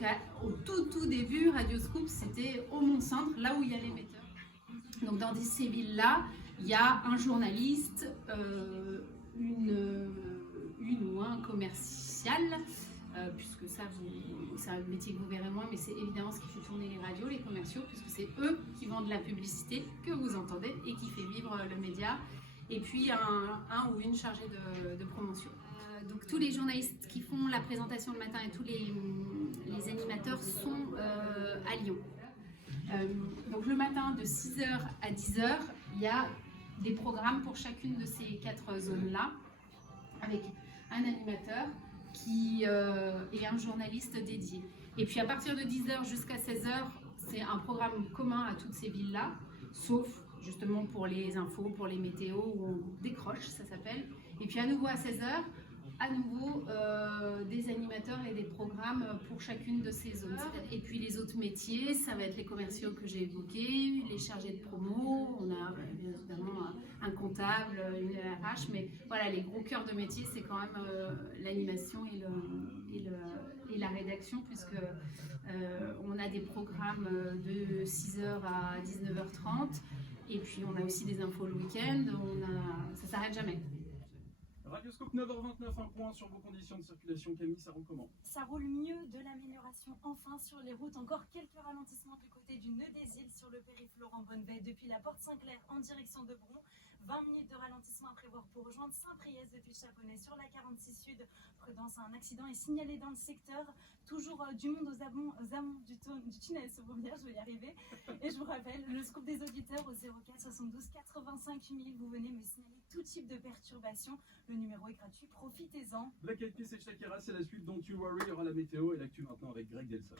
Donc au tout début, Radioscoop, c'était au Mont-Centre, là où il y a l'émetteur. Donc dans ces villes-là, il y a un journaliste, une ou un commercial, puisque ça, c'est un métier que vous verrez moins, mais c'est évidemment ce qui fait tourner les radios, les commerciaux, puisque c'est eux qui vendent la publicité que vous entendez et qui fait vivre le média. Et puis un ou une chargée de promotion. Donc tous les journalistes qui font la présentation le matin et tous les animateurs sont à Lyon. Donc le matin de 6h à 10h, il y a des programmes pour chacune de ces 4 zones-là, avec un animateur et un journaliste dédié. Et puis à partir de 10h jusqu'à 16h, c'est un programme commun à toutes ces villes-là, sauf justement pour les infos, pour les météos, où on décroche, ça s'appelle. Et puis à nouveau à 16h, à nouveau des animateurs et des programmes pour chacune de ces zones. Et puis les autres métiers, ça va être les commerciaux que j'ai évoqués, les chargés de promo, on a évidemment un comptable, une RH, mais voilà, les gros cœurs de métier, c'est quand même l'animation et la rédaction, puisque on a des programmes de 6h à 19h30, et puis on a aussi des infos le week-end, ça s'arrête jamais. Radioscoop 9h29, un point sur vos conditions de circulation. Camille, ça roule comment? Ça roule mieux, de l'amélioration enfin sur les routes. Encore quelques ralentissements du côté du nœud des îles sur le périph' Laurent Bonnevet depuis la porte Saint-Clair en direction de Bron. 20 minutes de ralentissement à prévoir pour rejoindre Saint-Priest depuis Chaponnet sur la 46 Sud. Prudence, un accident est signalé dans le secteur. Toujours du monde aux amont du tunnel Sauvaumière, je vais y arriver. Et je vous rappelle, le scoop des auditeurs au 04 72 85 000. Vous venez me signaler tout type de perturbations. Le numéro est gratuit, profitez-en. Black Eyed Peas et Shakira, c'est la suite. Don't you worry, il y aura la météo et l'actu maintenant avec Greg Delson.